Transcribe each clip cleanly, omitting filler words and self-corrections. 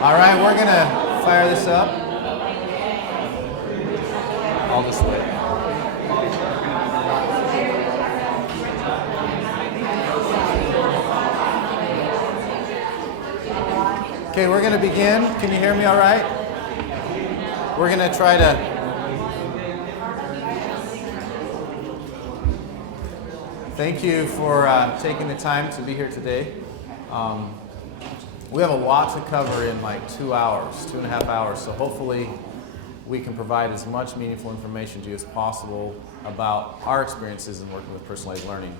All right, we're going to fire this up. I'll just wait. Okay, we're going to begin. Can you hear me all right? We're going to try to... Thank you for taking the time to be here today. We have a lot to cover in like 2 hours, 2.5 hours, so hopefully we can provide as much meaningful information to you as possible about our experiences in working with personalized learning.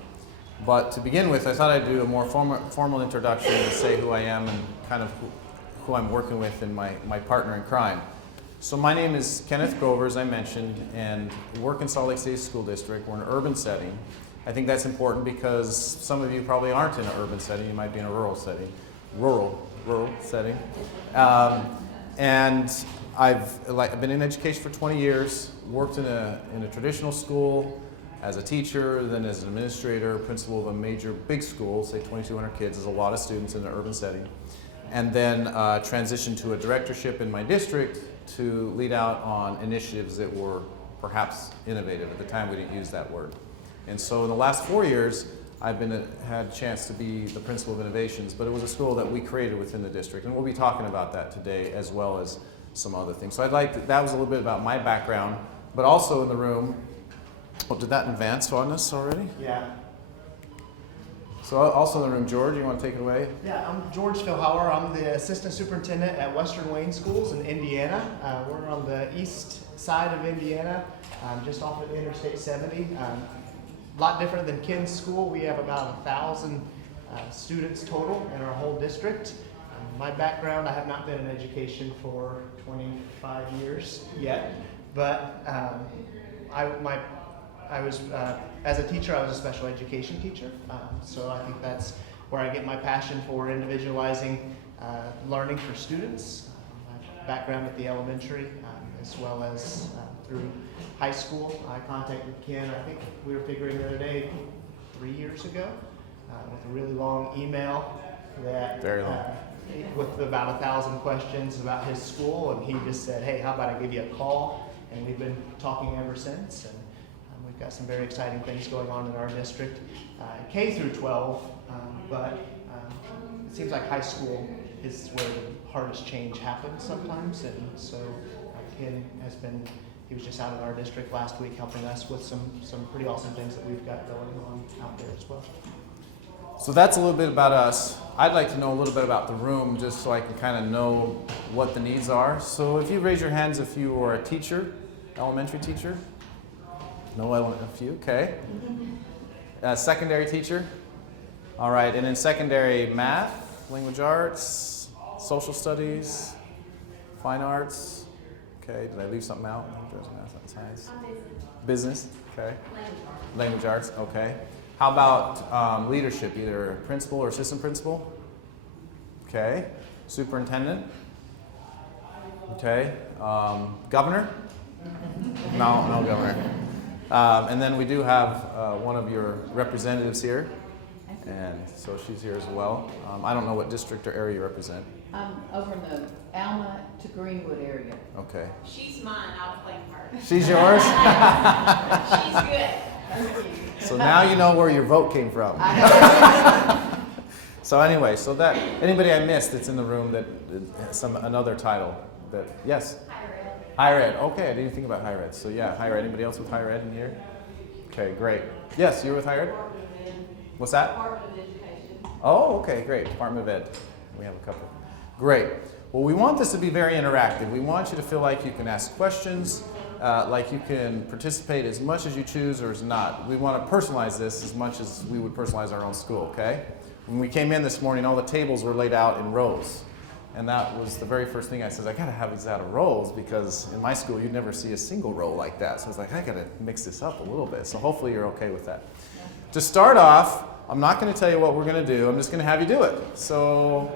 But to begin with, I thought I'd do a more formal introduction and say who I am and kind of who I'm working with and my partner in crime. So my name is Kenneth Grover, as I mentioned, and work in Salt Lake City School District. We're in an urban setting. I think that's important because some of you probably aren't in an urban setting. You might be in a rural setting. And I've been in education for 20 years, worked in a traditional school as a teacher, then as an administrator, principal of a major big school, say 2,200 kids, there's a lot of students in an urban setting, and then transitioned to a directorship in my district to lead out on initiatives that were perhaps innovative. At the time, we didn't use that word. And so in the last 4 years, I've had a chance to be the principal of innovations, but it was a school that we created within the district, and we'll be talking about that today as well as some other things. So that was a little bit about my background, but also in the room, did that advance on us already? Yeah. So also in the room, George, you want to take it away? Yeah, I'm George Philhauer. I'm the assistant superintendent at Western Wayne Schools in Indiana. We're on the east side of Indiana, just off of Interstate 70. A lot different than Ken's school. We have about 1,000 students total in our whole district. My background, I have not been in education for 25 years yet, but I was, as a teacher, I was a special education teacher. So I think that's where I get my passion for individualizing learning for students. My background at the elementary, as well as through high school. I contacted Ken, I think we were figuring the other day, 3 years ago, with a really long email that Very long. With about 1,000 questions about his school, and he just said, hey, how about I give you a call? And we've been talking ever since, and we've got some very exciting things going on in our district, K through 12, but it seems like high school is where the hardest change happens sometimes, and so Ken he was just out in our district last week helping us with some pretty awesome things that we've got going on out there as well. So that's a little bit about us. I'd like to know a little bit about the room just so I can kind of know what the needs are. So if you raise your hands if you are a teacher, elementary teacher. No, a few, okay. Secondary teacher. All right, and in secondary math, language arts, social studies, fine arts. Okay, did I leave something out? Science. Business, okay. Language arts, okay. How about leadership, either principal or assistant principal? Okay. Superintendent? Okay. Governor? No governor. And then we do have one of your representatives here, and so she's here as well. I don't know what district or area you represent. I'm over in the Alma to Greenwood area. Okay. She's mine, I'll claim her. She's yours? She's good. Thank you. So now you know where your vote came from. So anyway, so that anybody I missed that's in the room that another title that yes. Higher ed. Okay, I didn't think about higher ed. So yeah, higher ed. Anybody else with higher ed in here? Okay, great. Yes, you're with higher ed? What's that? Department of Education. Oh, okay, great. Department of Ed. We have a couple. Great. Well, we want this to be very interactive. We want you to feel like you can ask questions, like you can participate as much as you choose or as not. We want to personalize this as much as we would personalize our own school, okay? When we came in this morning, all the tables were laid out in rows. And that was the very first thing I said, I gotta have these out of rows because in my school you'd never see a single row like that. So I was like, I gotta mix this up a little bit. So hopefully you're okay with that. To start off, I'm not gonna tell you what we're gonna do, I'm just gonna have you do it. So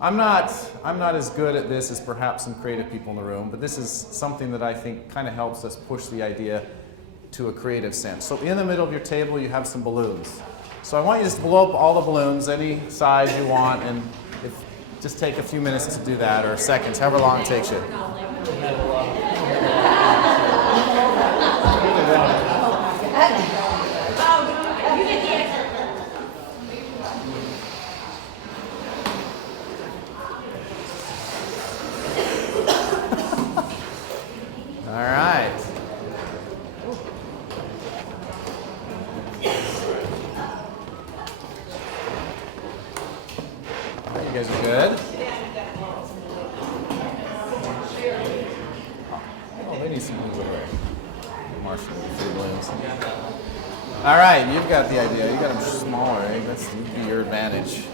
I'm not as good at this as perhaps some creative people in the room, but this is something that I think kind of helps us push the idea to a creative sense. So in the middle of your table you have some balloons. So I want you just to blow up all the balloons, any size you want, and if just take a few minutes to do that, or seconds, however long it takes you. All right. All right, you guys are good. Oh, they need some balloons over there. Marshall, free balloons. All right, you've got the idea. You got them smaller, right? That's would be your advantage.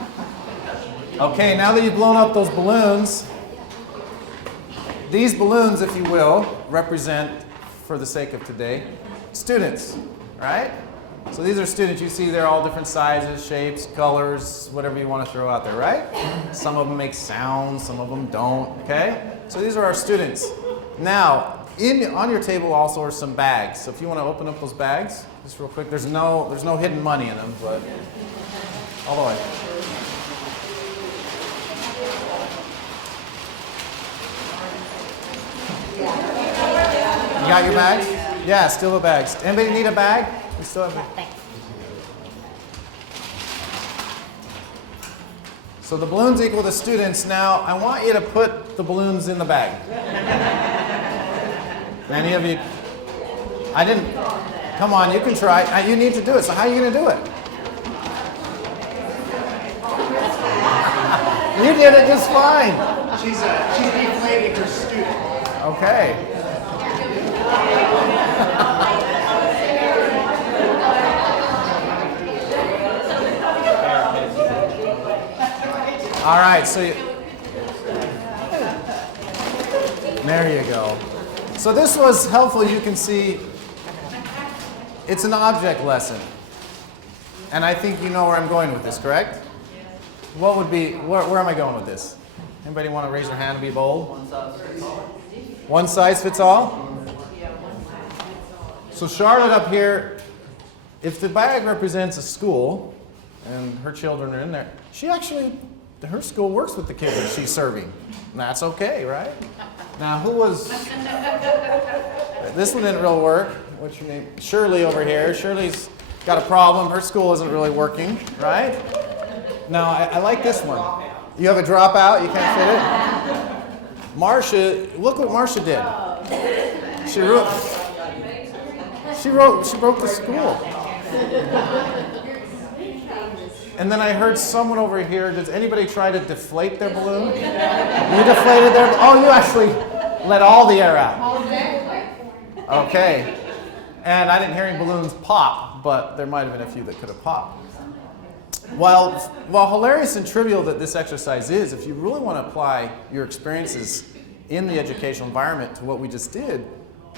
Okay, now that you've blown up those balloons, these balloons, if you will, represent, for the sake of today, students, right? So these are students. You see they're all different sizes, shapes, colors, whatever you want to throw out there, right? Some of them make sounds, some of them don't, okay? So these are our students. Now, on your table also are some bags. So if you want to open up those bags, just real quick, there's no hidden money in them, but all the way. You got your bags? Yeah, still the bags. Anybody need a bag? We still have it. So the balloons equal the students. Now, I want you to put the balloons in the bag. Any of you? I didn't. Come on, you can try. You need to do it. So how are you going to do it? You did it just fine. She's deflating her student. Okay. All right, so there you go. So this was helpful. You can see it's an object lesson. And I think you know where I'm going with this, correct? What would be, where am I going with this? Anybody want to raise their hand and be bold? One size fits all? So Charlotte up here, if the bag represents a school and her children are in there, her school works with the kids that she's serving. And that's okay, right? Now, this one didn't really work. What's your name? Shirley over here. Shirley's got a problem. Her school isn't really working, right? Now, I like this one. You have a dropout, you can't fit it? Marcia, look what Marcia did. She broke the school. And then I heard someone over here, does anybody try to deflate their balloon? You deflated you actually let all the air out. Okay. And I didn't hear any balloons pop, but there might have been a few that could have popped. While hilarious and trivial that this exercise is, if you really want to apply your experiences in the educational environment to what we just did,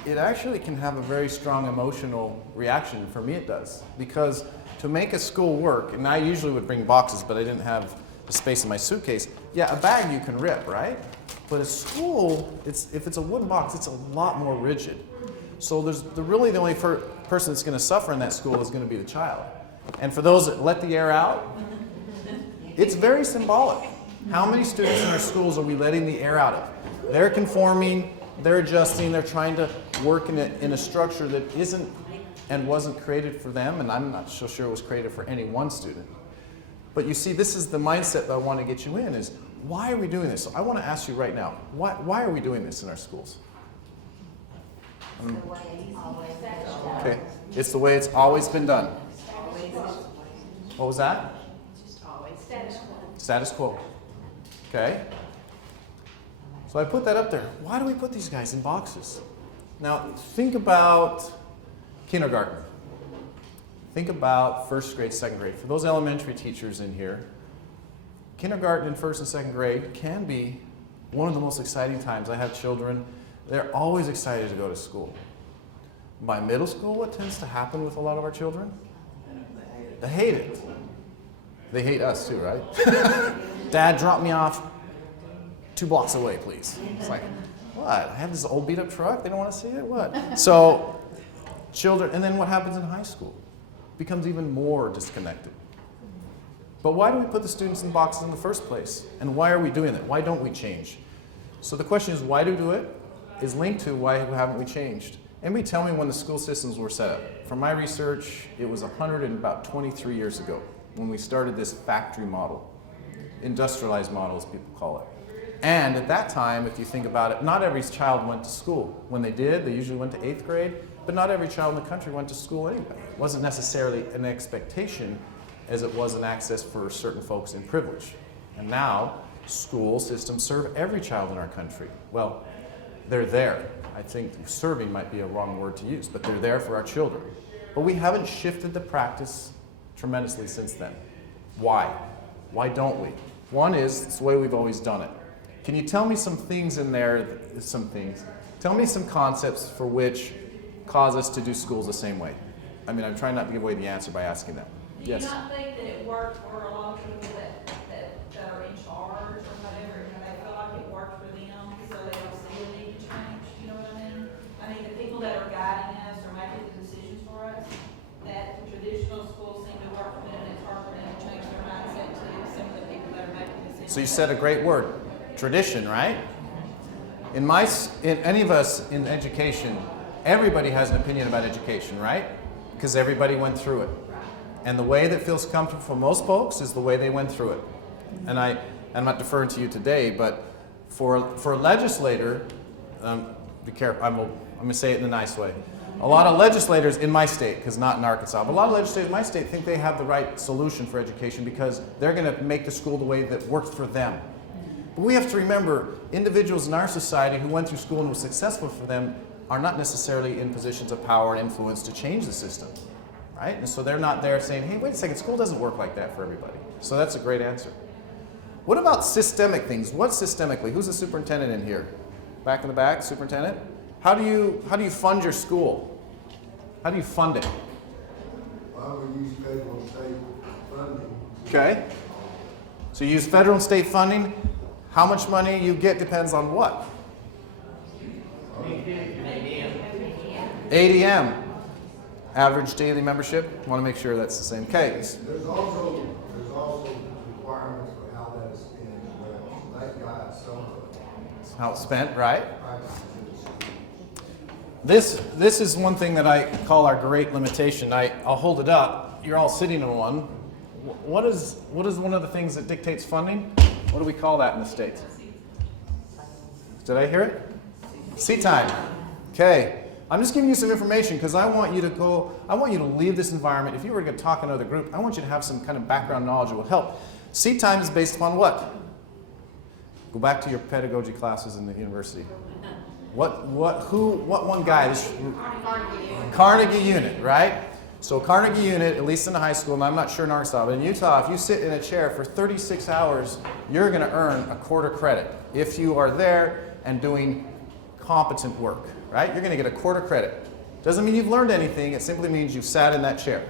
it actually can have a very strong emotional reaction. For me it does. Because to make a school work, and I usually would bring boxes, but I didn't have the space in my suitcase. Yeah, a bag you can rip, right? But a school, if it's a wooden box, it's a lot more rigid. So the only person that's going to suffer in that school is going to be the child. And for those that let the air out, it's very symbolic. How many students in our schools are we letting the air out of? They're conforming, they're adjusting, they're trying to work in a structure that isn't and wasn't created for them, and I'm not so sure it was created for any one student. But you see, this is the mindset that I want to get you in, is why are we doing this? So I want to ask you right now, why are we doing this in our schools? Okay, it's the way it's always been done. What was that? Status quo. Okay. So I put that up there. Why do we put these guys in boxes? Now, think about kindergarten. Think about first grade, second grade. For those elementary teachers in here, kindergarten and first and second grade can be one of the most exciting times. I have children, they're always excited to go to school. By middle school, what tends to happen with a lot of our children? They hate it. They hate us too, right? Dad, drop me off 2 blocks away, please. It's like, what? I have this old beat up truck? They don't want to see it? What? So, children, and then what happens in high school? Becomes even more disconnected. But why do we put the students in boxes in the first place? And why are we doing that? Why don't we change? So the question is, why do we do it? Is linked to why haven't we changed? Anybody tell me when the school systems were set up? From my research, it was 123 years ago when we started this factory model, industrialized model as people call it. And at that time, if you think about it, not every child went to school. When they did, they usually went to 8th grade, but not every child in the country went to school anyway. It wasn't necessarily an expectation as it was an access for certain folks in privilege. And now, school systems serve every child in our country. Well, they're there. I think serving might be a wrong word to use, but they're there for our children. But we haven't shifted the practice tremendously since then. Why? Why don't we? One is, it's the way we've always done it. Can you tell me some things in there, tell me some concepts for which cause us to do schools the same way? I mean, I'm trying not to give away the answer by asking that. Do you Yes? not think that it worked for a lot of people that are in charge or whatever, and they feel like it worked for them, so they don't see a need to change, you know what I mean? I mean, the people that are guiding us or making the decisions for us, that the traditional schools seem to work for them, and it's hard for them to change their mindset to some of the people that are making decisions. So you said a great word, tradition, right? In any of us in education, everybody has an opinion about education, right? Because everybody went through it. And the way that feels comfortable for most folks is the way they went through it. And I'm not deferring to you today, but for a legislator, be careful, I'm going to say it in a nice way. A lot of legislators in my state, because not in Arkansas, but a lot of legislators in my state think they have the right solution for education because they're going to make the school the way that works for them. But we have to remember, individuals in our society who went through school and was successful for them are not necessarily in positions of power and influence to change the system. Right? And so they're not there saying, hey, wait a second, school doesn't work like that for everybody. So that's a great answer. What about systemic things? What systemically? Who's the superintendent in here? Back in the back, superintendent? How do you fund your school? How do you fund it? Well, we use federal and state funding. Okay. So you use federal and state funding. How much money you get depends on what? ADM. Average daily membership. Want to make sure that's the same case. There's also requirements for how that is spent as well. So that guides some of the How it's spent, right? practices. This is one thing that I call our great limitation. I'll hold it up. You're all sitting in one. What is one of the things that dictates funding? What do we call that in the States? Did I hear it? Seat time. Okay. I'm just giving you some information because I want you to leave this environment. If you were going to talk in another group, I want you to have some kind of background knowledge that will help. Seat time is based upon what? Go back to your pedagogy classes in the university. What one guy? Carnegie Unit, right? So Carnegie Unit, at least in the high school, and I'm not sure in Arkansas, but in Utah, if you sit in a chair for 36 hours, you're going to earn a quarter credit. If you are there and doing competent work, right? You're going to get a quarter credit. Doesn't mean you've learned anything. It simply means you've sat in that chair.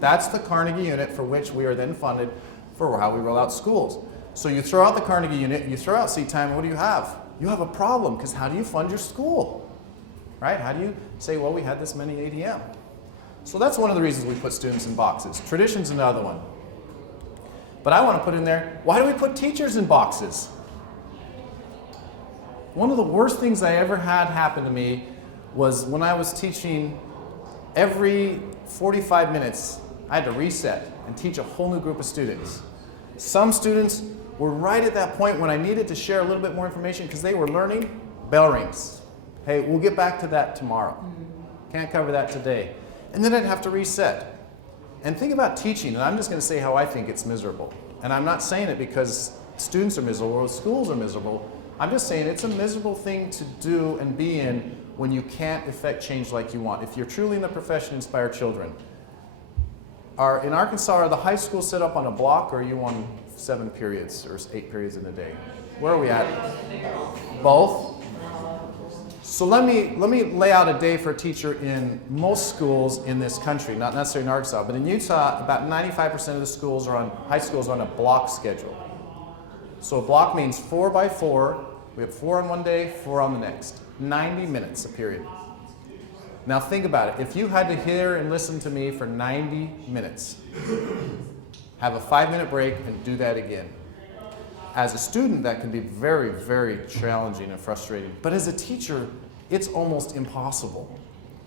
That's the Carnegie Unit for which we are then funded for how we roll out schools. So you throw out the Carnegie Unit, you throw out seat time, and what do you have? You have a problem because how do you fund your school? Right? How do you say, well, we had this many ADM? So that's one of the reasons we put students in boxes. Tradition's another one. But I want to put in there, why do we put teachers in boxes? One of the worst things I ever had happen to me was when I was teaching, every 45 minutes, I had to reset and teach a whole new group of students. Some students were right at that point when I needed to share a little bit more information because they were learning, bell rings. Hey, we'll get back to that tomorrow. Can't cover that today. And then I'd have to reset. And think about teaching, and I'm just going to say how I think it's miserable. And I'm not saying it because students are miserable or schools are miserable. I'm just saying it's a miserable thing to do and be in when you can't effect change like you want. If you're truly in the profession to inspire children. In Arkansas, are the high schools set up on a block or are you on 7 periods or 8 periods in a day? Where are we at? Both? So let me lay out a day for a teacher in most schools in this country, not necessarily in Arkansas, but in Utah, about 95% of the schools high schools are on a block schedule. So a block means 4 by 4. We have 4 on one day, 4 on the next. 90 minutes a period. Now think about it. If you had to hear and listen to me for 90 minutes, have a 5-minute break, and do that again. As a student, that can be very, very challenging and frustrating. But as a teacher, it's almost impossible.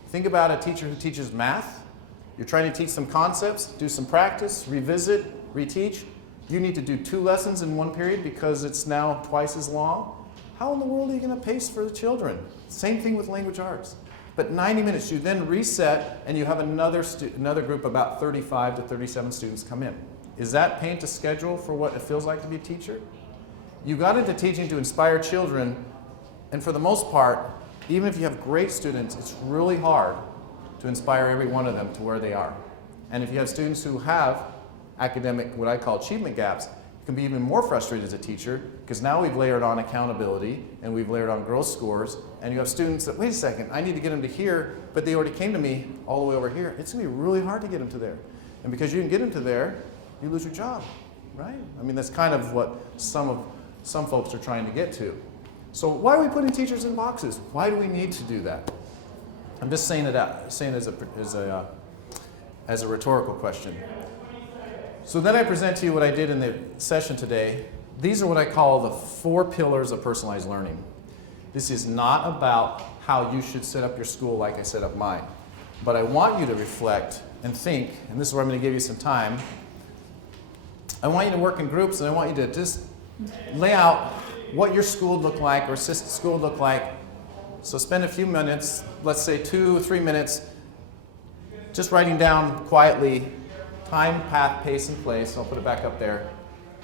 Think about a teacher who teaches math. You're trying to teach some concepts, do some practice, revisit, reteach. You need to do 2 lessons in 1 period because it's now twice as long. How in the world are you going to pace for the children? Same thing with language arts. But 90 minutes, you then reset and you have another group, about 35 to 37 students come in. Is that paint a schedule for what it feels like to be a teacher? You got into teaching to inspire children, and for the most part, even if you have great students, it's really hard to inspire every one of them to where they are. And if you have students who have academic, what I call achievement gaps, you can be even more frustrated as a teacher because now we've layered on accountability and we've layered on growth scores, and you have students that, wait a second, I need to get them to here, but they already came to me all the way over here. It's going to be really hard to get them to there. And because you didn't get them to there, you lose your job, right? I mean, that's kind of what some folks are trying to get to. So why are we putting teachers in boxes? Why do we need to do that? I'm just saying it as a rhetorical question. So then I present to you what I did in the session today. These are what I call the 4 pillars of personalized learning. This is not about how you should set up your school like I set up mine. But I want you to reflect and think, and this is where I'm going to give you some time. I want you to work in groups, and I want you to just lay out what your school looked like or assistant school looked like. So spend a few minutes, let's say 2 or 3 minutes, just writing down quietly time, path, pace, and place. I'll put it back up there.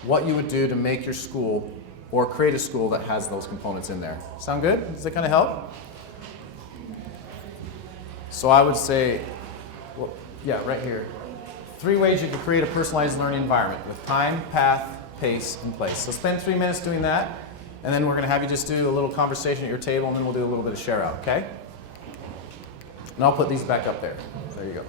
What you would do to make your school or create a school that has those components in there. Sound good? Does that kind of help? So I would say, well, yeah, right here. 3 ways you can create a personalized learning environment with time, path, pace, and place. So spend 3 minutes doing that, and then we're going to have you just do a little conversation at your table, and then we'll do a little bit of share out, okay? And I'll put these back up there. There you go.